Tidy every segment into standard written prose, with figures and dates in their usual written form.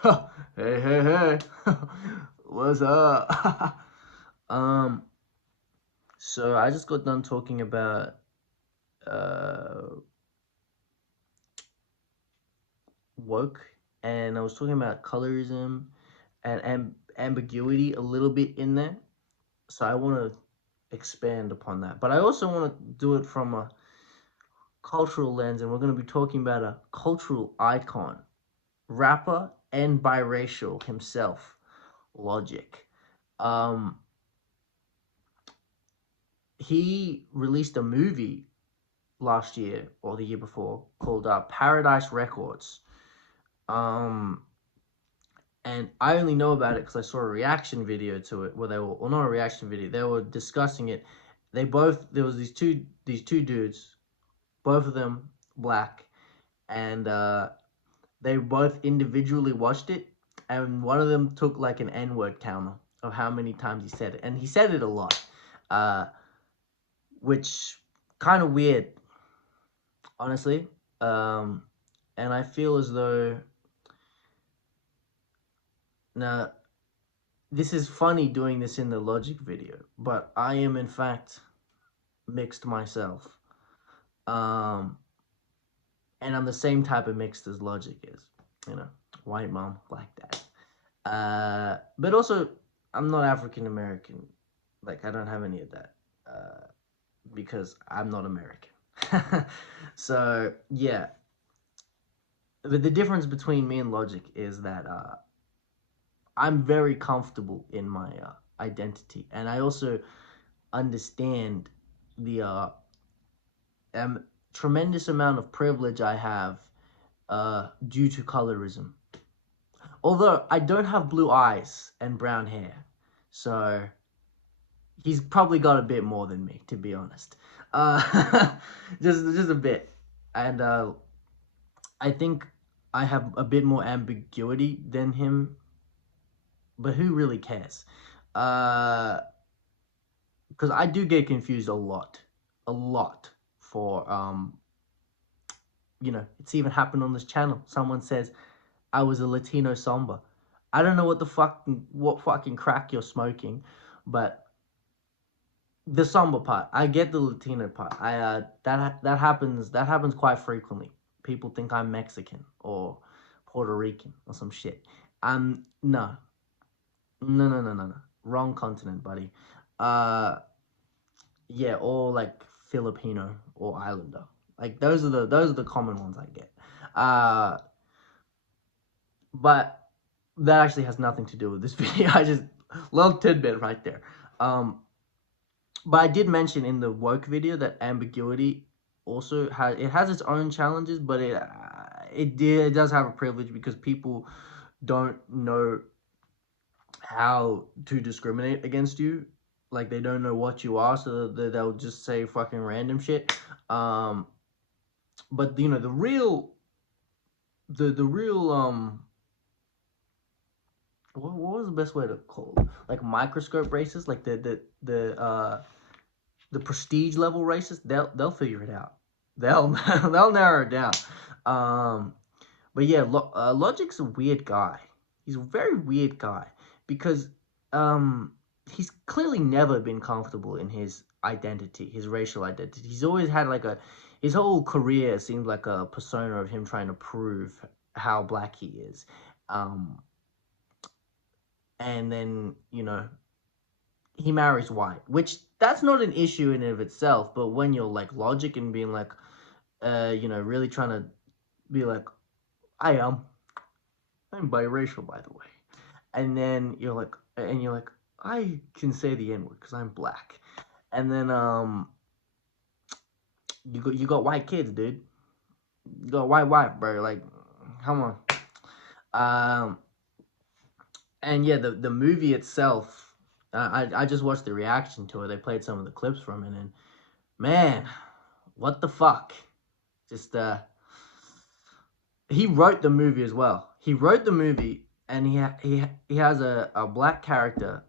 Hey, hey, hey. What's up? um, so I just got done talking about uh woke, and I was talking about colorism and ambiguity a little bit in there. So I want to expand upon that. But I also want to do it from a cultural lens, and we're going to be talking about a cultural icon, rapper and biracial himself, Logic. Um, he released a movie last year or the year before called Paradise Records. Um, and I only know about it because I saw a reaction video to it where they were, well, not a reaction video, they were discussing it. They both, there was these two dudes, both of them black, and they both individually watched it, and one of them took like an N-word counter of how many times he said it, and he said it a lot, uh, which kind of weird, honestly. Um, and I feel as though now this is funny doing this in the Logic video, but I am in fact mixed myself. Um, and I'm the same type of mixed as Logic is, you know, white mom, black dad. But also I'm not African American. Like I don't have any of that. Because I'm not American. So yeah, but the difference between me and Logic is that I'm very comfortable in my identity, and I also understand the tremendous amount of privilege I have due to colorism. Although I don't have blue eyes and brown hair, so he's probably got a bit more than me, to be honest. Uh, just a bit, and I think I have a bit more ambiguity than him, but who really cares? Because I do get confused a lot for it's even happened on this channel. Someone says I was a Latino samba. I don't know what fucking crack you're smoking, but the samba part, I get the Latino part. That happens quite frequently. People think I'm Mexican or Puerto Rican or some shit. No, no. Wrong continent, buddy. Uh, yeah, or like Filipino or Islander. Like those are the common ones I get. Uh, but that actually has nothing to do with this video. I just little tidbit right there. Um, but I did mention in the woke video that ambiguity also has its own challenges, but it does have a privilege because people don't know how to discriminate against you. Like they don't know what you are, so they'll just say fucking random shit. Um, but the real what was the best way to call it? Like microscope races, like the prestige level races, they'll figure it out. They'll they'll narrow it down. Um, but yeah, Logic's a weird guy. He's a very weird guy because he's clearly never been comfortable in his identity, his racial identity. He's always had like his whole career seems like a persona of him trying to prove how black he is. Um, and then he marries white, which that's not an issue in and of itself. But when you're like Logic and being like, really trying to be like, I am, I'm biracial, by the way, and then you're like, I can say the N word because I'm black, and then you got white kids, dude. You got white wife, bro. Like, come on. Um, and yeah, the movie itself, I just watched the reaction to it. They played some of the clips from it, and man, what the fuck? Just he wrote the movie as well. He wrote the movie, and he has a black character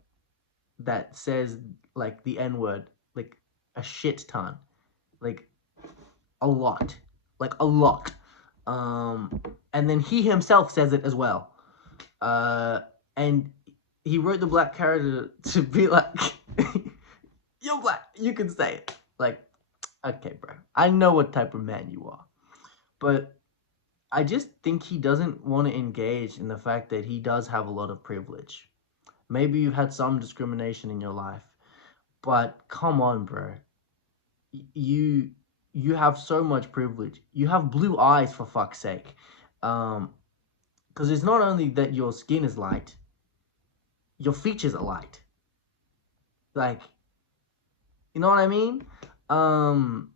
that says like the N word like a shit ton, like a lot, like a lot. And then he himself says it as well. Uh, and he wrote the black character to be like, you're black, you can say it. Like, okay, bro, I know what type of man you are, but I just think he doesn't want to engage in the fact that he does have a lot of privilege. Maybe you've had some discrimination in your life, but come on, bro. You you have so much privilege. You have blue eyes, for fuck's sake. Um, because it's not only that your skin is light, your features are light. Like, you know what I mean? Um,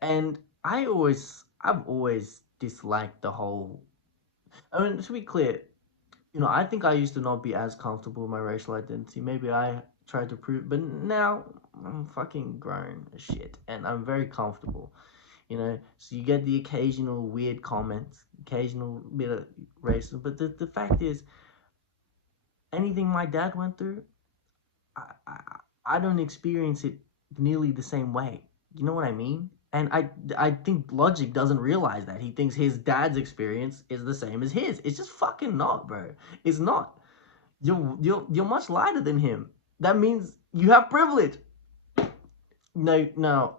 and I've always disliked the whole. I mean, to be clear, I think I used to not be as comfortable with my racial identity. Maybe I tried to prove, but now I'm fucking grown as shit, and I'm very comfortable. So you get the occasional weird comments, occasional bit of racism, but the fact is, anything my dad went through, I, I I don't experience it nearly the same way. You know what I mean? And I think Logic doesn't realize that. He thinks his dad's experience is the same as his. It's just fucking not, bro. It's not. You're much lighter than him. That means you have privilege. No, no.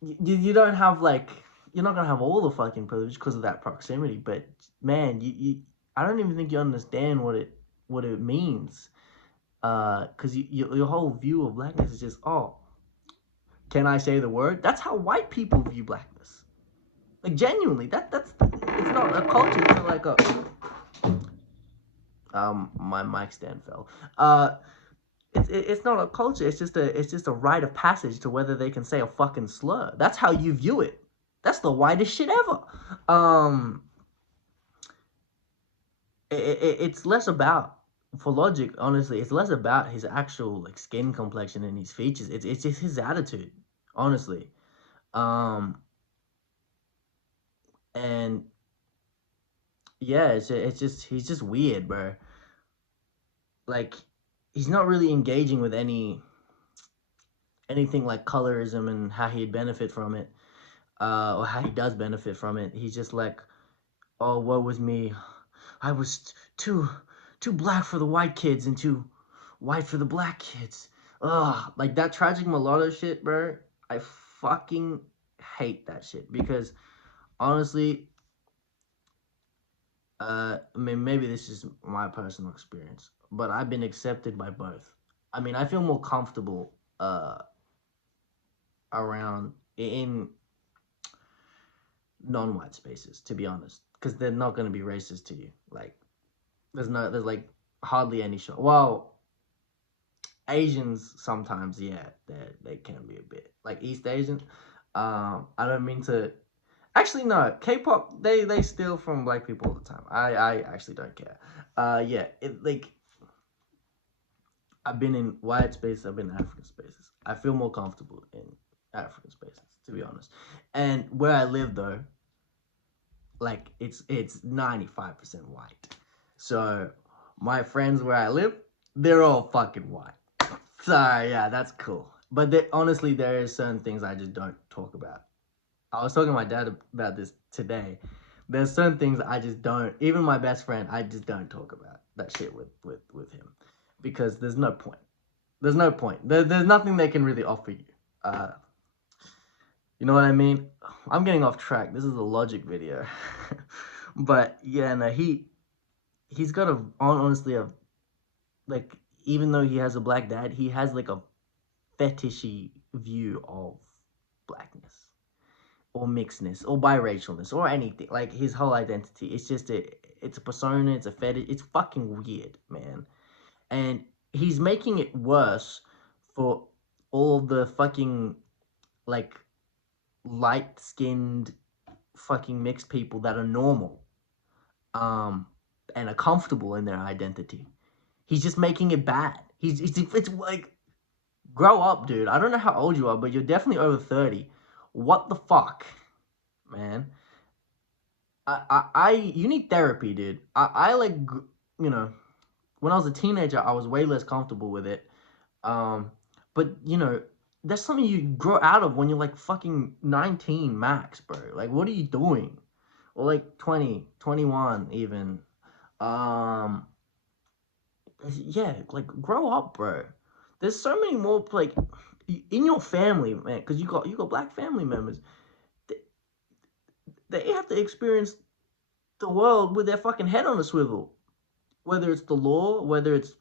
You don't have like you're not gonna have all the fucking privilege because of that proximity. But man, I don't even think you understand what it means. Because your whole view of blackness is just, oh, can I say the word? That's how white people view blackness. Like, genuinely, that's it's not a culture. It's not like a my mic stand fell. It's not a culture. It's just a rite of passage to whether they can say a fucking slur. That's how you view it. That's the whitest shit ever. Um, it's less about, for Logic, honestly, it's less about his actual like skin complexion and his features. It's just his attitude, honestly. Um, and yeah, it's just he's just weird, bro. Like, he's not really engaging with anything like colorism and how he'd benefit from it, or how he does benefit from it. He's just like, oh, woe was me. I was too black for the white kids and too white for the black kids. Ugh, like that tragic mulatto shit, bro. I fucking hate that shit because honestly, I mean, maybe this is my personal experience, but I've been accepted by both. I mean, I feel more comfortable around in non-white spaces, to be honest, because they're not going to be racist to you. Like, there's like hardly any show. Well, Asians sometimes, yeah, they can be a bit like East Asian. I don't mean to. Actually, no. K-pop, they steal from black people all the time. I actually don't care. Yeah, it like I've been in white spaces. I've been in African spaces. I feel more comfortable in African spaces, to be honest. And where I live, though, like it's 95% white. So my friends where I live, they're all fucking white. So yeah, that's cool. But honestly, there is certain things I just don't talk about. I was talking to my dad about this today. There's certain things I just don't. Even my best friend, I just don't talk about that shit with him because there's no point. There's no point. There's nothing they can really offer you. Uh, you know what I mean? I'm getting off track. This is a Logic video, but yeah, no, he's got honestly a like, even though he has a black dad, he has like a fetishy view of blackness or mixedness or biracialness or anything. Like, his whole identity, it's a persona, it's a fetish. It's fucking weird, man. And he's making it worse for all the fucking like light skinned fucking mixed people that are normal, um and are comfortable in their identity. He's just making it bad. It's like, grow up, dude. I don't know how old you are, but you're definitely over 30. What the fuck, man? You need therapy, dude. I like, when I was a teenager, I was way less comfortable with it. But that's something you grow out of when you're like fucking 19 max, bro. Like, what are you doing? or like 20, 21 even. Yeah, like grow up, bro. There's so many more like in your family, man, because you got black family members. They, they have to experience the world with their fucking head on a swivel. Whether it's the law, whether it's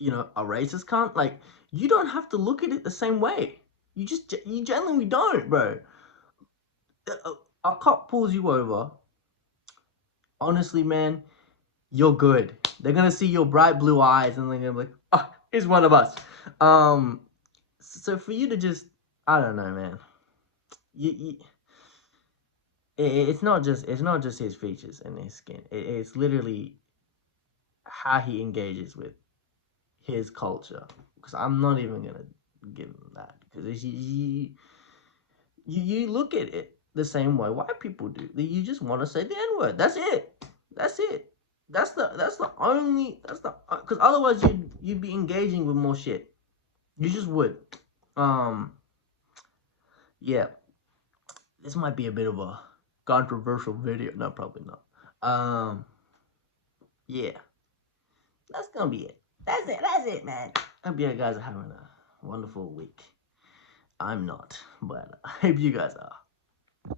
a racist cunt, like you don't have to look at it the same way. You genuinely don't, bro. A cop pulls you over. Honestly, man, you're good. They're gonna see your bright blue eyes and they're gonna be like, oh, he's one of us. Um, so for you to just, I don't know, man. You it's not just his features and his skin. It's literally how he engages with his culture. Because I'm not even gonna give him that because you look at it the same way white people do. You just want to say the N word. That's it. That's it. That's the only that's the because otherwise you'd be engaging with more shit. You just would. Um. Yeah. This might be a bit of a controversial video. No, probably not. Yeah. That's gonna be it. That's it. That's it, man. Hope you guys are having a wonderful week. I'm not, but I hope you guys are.